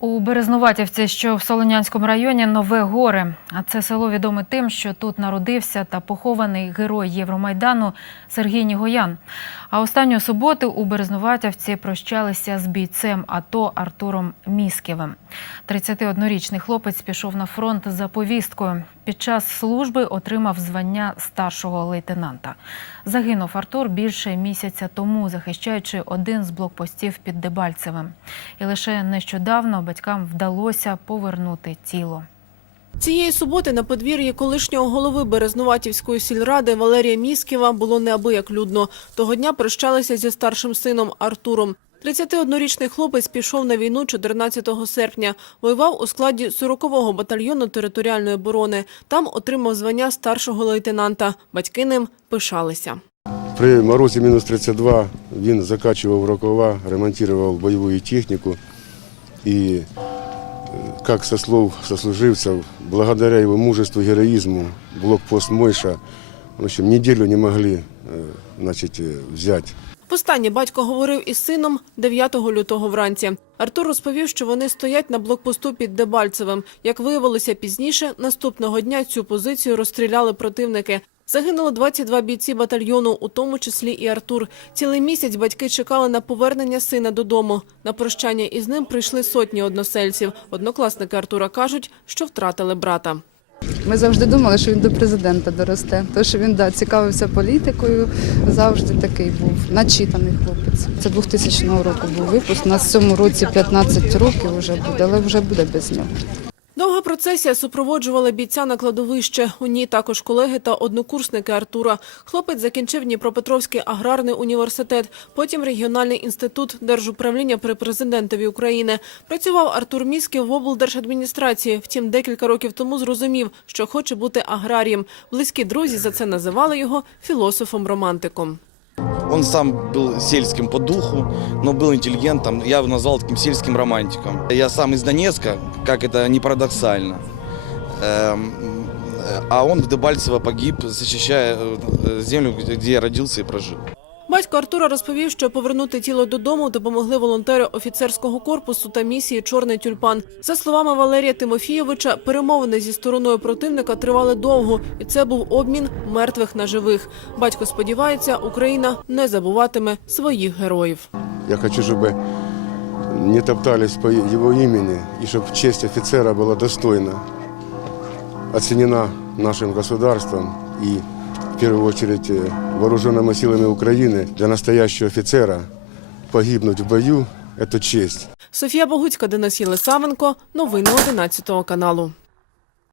У Березнуватівці, що в Солонянському районі, Нове Горе. А це село відоме тим, що тут народився та похований герой Євромайдану Сергій Нігоян. А останньої суботи у Березнуватівці прощалися з бійцем АТО Артуром Місківим. 31-річний хлопець пішов на фронт за повісткою. Під час служби отримав звання старшого лейтенанта. Загинув Артур більше місяця тому, захищаючи один з блокпостів під Дебальцевим. І лише нещодавно батькам вдалося повернути тіло. Цієї суботи на подвір'ї колишнього голови Березнуватівської сільради Валерія Місківа було неабияк людно. Того дня прощалися зі старшим сином Артуром. 31-річний хлопець пішов на війну 14 серпня. Воював у складі 40-го батальйону територіальної оборони. Там отримав звання старшого лейтенанта. Батьки ним пишалися. При морозі мінус 32 він закачував рукава, ремонтував бойову техніку. І, э, как со слов сослуживцев, благодаря его мужеству, героизму, блокпост Мойша, в общем, неделю не могли э, значит, э, взять. Востаннє батько говорив із сином 9 лютого вранці. Артур розповів, що вони стоять на блокпосту під Дебальцевим. Як виявилося пізніше, наступного дня цю позицію розстріляли противники. Загинуло 22 бійці батальйону, у тому числі і Артур. Цілий місяць батьки чекали на повернення сина додому. На прощання із ним прийшли сотні односельців. Однокласники Артура кажуть, що втратили брата. Ми завжди думали, що він до президента доросте. Тому що він да, цікавився політикою, завжди такий був начитаний хлопець. Це 2000 року був випуск. У нас в цьому році 15 років вже буде, але вже буде без нього. Довга процесія супроводжувала бійця на кладовище. У ній також колеги та однокурсники Артура. Хлопець закінчив Дніпропетровський аграрний університет, потім регіональний інститут держуправління при президентові України. Працював Артур Місків в облдержадміністрації. Втім, декілька років тому зрозумів, що хоче бути аграрієм. Близькі друзі за це називали його філософом-романтиком. Он сам был сельским по духу, но был интеллигентом. Я его назвал таким сельским романтиком. Я сам из Донецка, как это не парадоксально. Эм, А он в Дебальцево погиб, защищая э, землю, где я родился и прожил. Батько Артура розповів, що повернути тіло додому допомогли волонтери офіцерського корпусу та місії Чорний тюльпан. За словами Валерія Тимофійовича, перемовини зі стороною противника тривали довго, і це був обмін мертвих на живих. Батько сподівається, Україна не забуватиме своїх героїв. Я хочу, чтобы не топтались по его имени, и чтобы честь офицера была достойно оценена нашим государством и, в первую очередь, э, вооруженными силами Украины. Для настоящего офицера погибнуть в бою – это честь. Софія Богуцька, Денис Єлисавенко. Новини 11 каналу.